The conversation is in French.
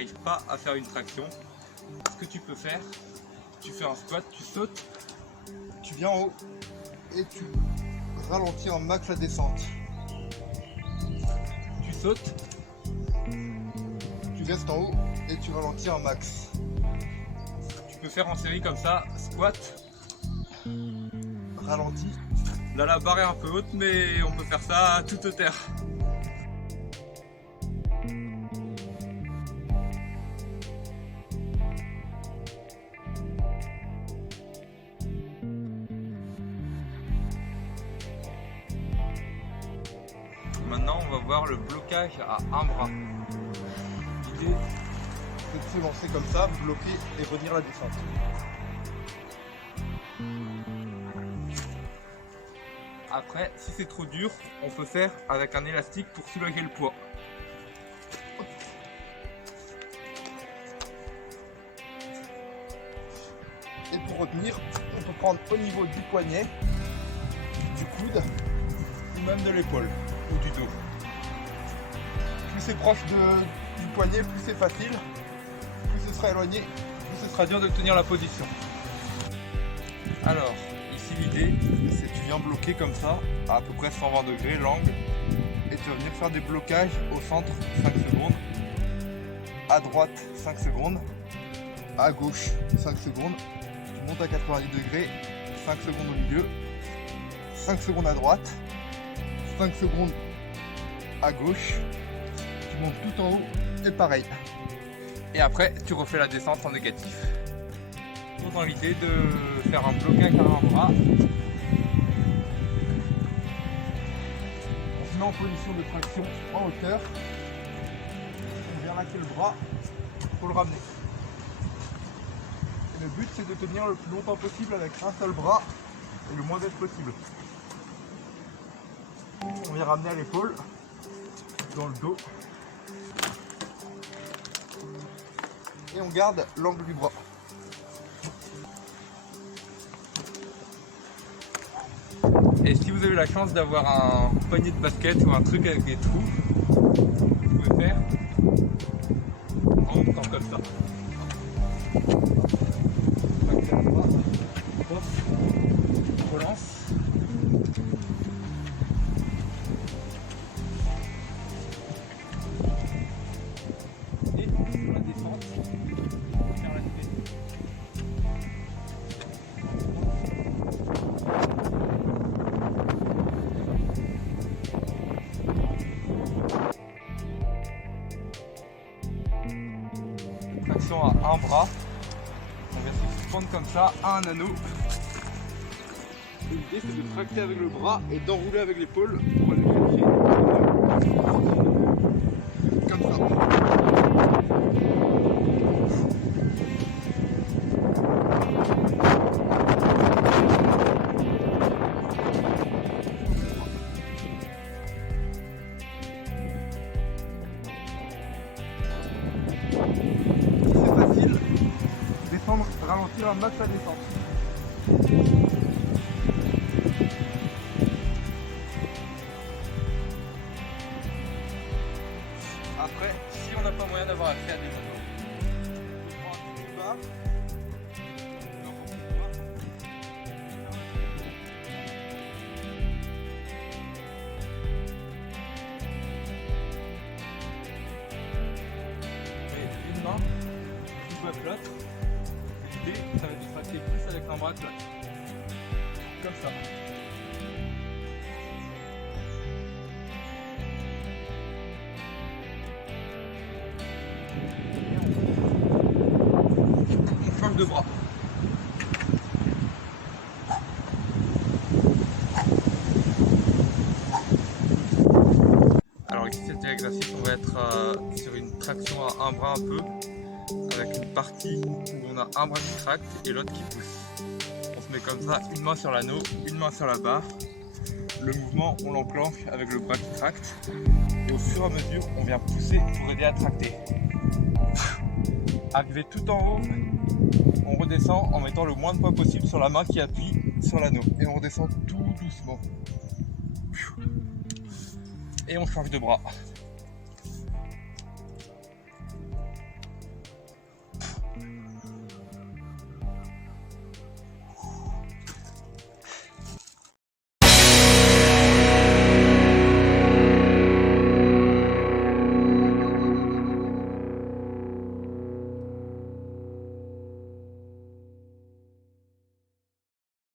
n'arrives pas à faire une traction, ce que tu peux faire, tu fais un squat, tu sautes, tu viens en haut et tu ralentis un max la descente. Tu sautes, tu restes en haut et tu ralentis un max. Tu peux faire en série comme ça, squat, ralenti. Là la barre est un peu haute mais on peut faire ça à toute hauteur. Maintenant on va voir le blocage à un bras. L'idée c'est de se lancer comme ça, bloquer et redire la descente. Après, si c'est trop dur, on peut faire avec un élastique pour soulager le poids. Et pour retenir, on peut prendre au niveau du poignet, du coude ou même de l'épaule ou du dos. Plus c'est proche du poignet, plus c'est facile. Plus ce sera éloigné, plus ce sera dur de tenir la position. Alors, ici l'idée, c'est que tu viens bloquer comme ça, à peu près 120 degrés l'angle, et tu vas venir faire des blocages au centre 5 secondes, à droite 5 secondes, à gauche 5 secondes, tu montes à 90 degrés, 5 secondes au milieu, 5 secondes à droite, 5 secondes à gauche, tu montes tout en haut et pareil. Et après tu refais la descente en négatif. Dans l'idée de faire un blocage à un bras. On se met en position de traction en hauteur. On vient lâcher le bras pour le ramener. Et le but c'est de tenir le plus longtemps possible avec un seul bras et le moins vite possible. On vient ramener à l'épaule, dans le dos. Et on garde l'angle du bras. Et si vous avez la chance d'avoir un panier de basket ou un truc avec des trous, vous pouvez faire en montant comme ça. On relance. Et sur la descente, on va faire la tête. Traction à un bras, on va se suspendre comme ça à un anneau. L'idée c'est de tracter avec le bras et d'enrouler avec l'épaule pour aller chercher comme ça. C'est facile, descendre, ralentir un max la descente. Après, si on n'a pas moyen d'avoir accès à des motos, on prend un petit bas. Une main, une bas plate. L'idée, ça va être de tracter plus avec un bras plat. Comme ça. On change de bras. Alors ici cet exercice on va être sur une traction à un bras un peu, avec une partie où on a un bras qui tracte et l'autre qui pousse. On se met comme ça, une main sur l'anneau, une main sur la barre. Le mouvement on l'enclenche avec le bras qui tracte et au fur et à mesure on vient pousser pour aider à tracter. Arrivé tout en haut, on redescend en mettant le moins de poids possible sur la main qui appuie sur l'anneau et on redescend tout doucement. Et on change de bras.